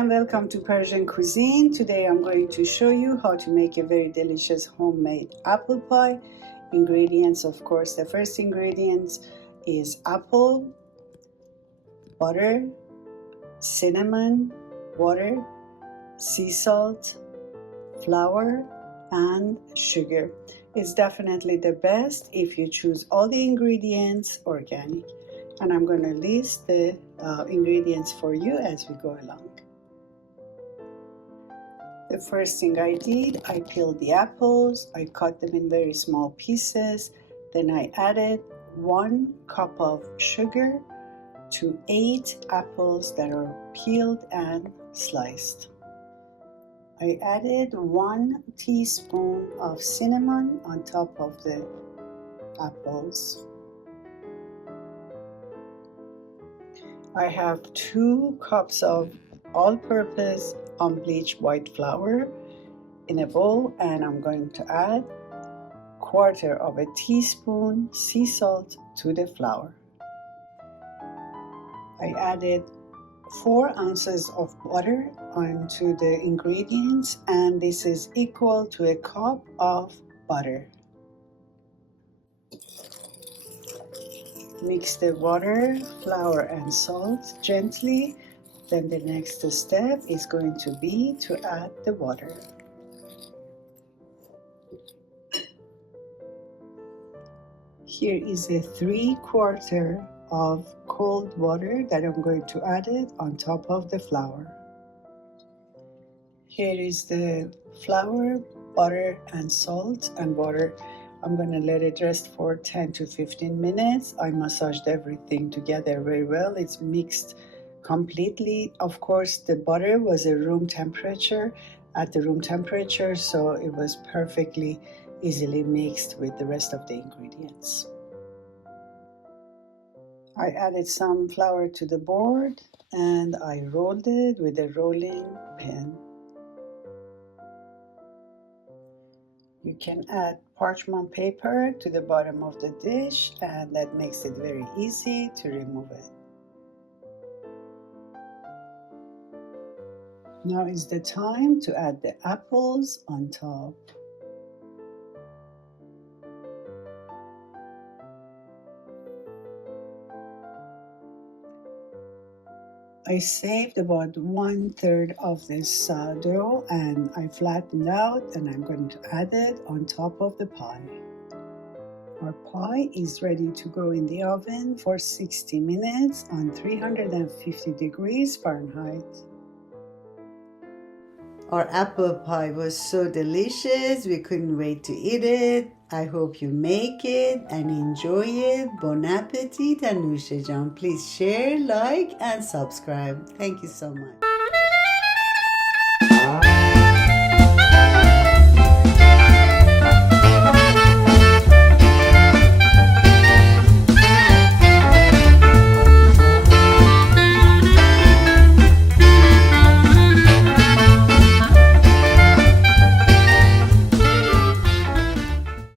and welcome to Persian Cuisine. Today I'm going to show you how to make a very delicious homemade apple pie. Ingredients, of course, the first ingredients is apple, butter, cinnamon, water, sea salt, flour, and sugar. It's definitely the best if you choose all the ingredients organic. And I'm going to list the ingredients for you as we go along. The first thing I did, I peeled the apples, I cut them in very small pieces, then I added 1 cup of sugar to 8 apples that are peeled and sliced. I added 1 teaspoon of cinnamon on top of the apples. I have 2 cups of all-purpose unbleached white flour in a bowl, and I'm going to add 1/4 of a teaspoon sea salt to the flour. I added 4 ounces of butter onto the ingredients, and this is equal to 1 cup of butter. Mix the water, flour, and salt gently. Then the next step is going to be to add the water. Here is a 3/4 of cold water that I'm going to add it on top of the flour. Here is the flour, butter, and salt and water. I'm going to let it rest for 10 to 15 minutes. I massaged everything together very well. It's mixed completely. Of course, the butter was at room temperature, so it was perfectly easily mixed with the rest of the ingredients. I added some flour to the board and I rolled it with a rolling pin. You can add parchment paper to the bottom of the dish, and that makes it very easy to remove it. Now is the time to add the apples on top. I saved about 1/3 of this dough and I flattened out, and I'm going to add it on top of the pie. Our pie is ready to go in the oven for 60 minutes on 350 degrees Fahrenheit. Our apple pie was so delicious, we couldn't wait to eat it. I hope you make it and enjoy it. Bon appetit and Noosh Jan. Please share, like, and subscribe. Thank you so much.